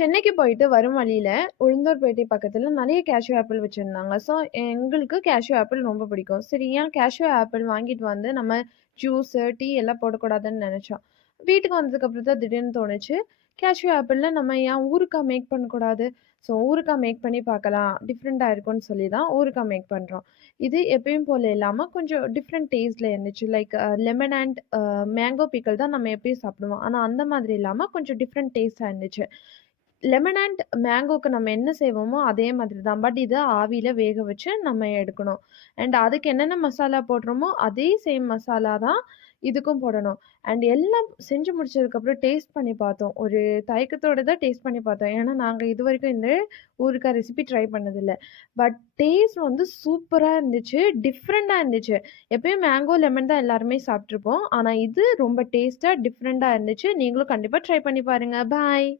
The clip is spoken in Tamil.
சென்னைக்கு போயிட்டு வரும் வழியில, உளுந்தூர்பேட்டை பக்கத்துல நெறைய கேஷ்யூ ஆப்பிள் வச்சிருந்தாங்க. ஸோ, எங்களுக்கு கேஷ்யூ ஆப்பிள் ரொம்ப பிடிக்கும். சரி ஏன் கேஷ்யூ ஆப்பிள் வாங்கிட்டு வந்து நம்ம ஜூஸு, டீ எல்லாம் போடக்கூடாதுன்னு நெனச்சோம். வீட்டுக்கு வந்ததுக்கப்புறம் தான் திடீர்னு தோணுச்சு, கேஷ்யூ ஆப்பிள்ல நம்ம ஏன் ஊறுகாய் மேக் பண்ணக்கூடாது? ஸோ, ஊறுகாய் மேக் பண்ணி பார்க்கலாம். டிஃப்ரெண்ட்டா இருக்கும்னு சொல்லி தான் ஊறுகாய் மேக் பண்றோம். இது எப்பயும் போல இல்லாம கொஞ்சம் டிஃப்ரெண்ட் டேஸ்ட்ல இருந்துச்சு. Like lemon and mango pickle தான் நம்ம எப்பயும் சாப்பிடுவோம். ஆனா அந்த மாதிரி இல்லாம கொஞ்சம் டிஃப்ரெண்ட் டேஸ்ட்டா இருந்துச்சு. லெமன் அண்ட் மேங்கோக்கு நம்ம என்ன செய்வோமோ அதே மாதிரி தான். பட் இத ஆவியில வேக வச்சு நம்ம எடுக்கணும். அண்ட் அதுக்கு என்னென்ன மசாலா போடுறோமோ, அதே சேம் மசாலா தான் இதுக்கும் போடணும். அண்ட் எல்லாம் செஞ்சு முடிச்சதுக்கப்புறம் டேஸ்ட் பண்ணி பார்த்தோம். ஒரு தயக்கத்தோட தான் டேஸ்ட் பண்ணி பார்த்தோம். ஏன்னா, நாங்க இதுவரைக்கும் இந்த ஊறுகாய் ரெசிபி ட்ரை பண்ணதில்ல. பட் டேஸ்ட் வந்து சூப்பரா இருந்துச்சு. டிஃப்ரெண்ட்டா இருந்துச்சு. எப்பயும் மேங்கோ, லெமன் தான் எல்லாருமே சாப்ட்டுருப்போம். ஆனா இது ரொம்ப டேஸ்ட்டா டிஃப்ரெண்ட்டா இருந்துச்சு. நீங்களும் கண்டிப்பா ட்ரை பண்ணி பாருங்க. பாய்.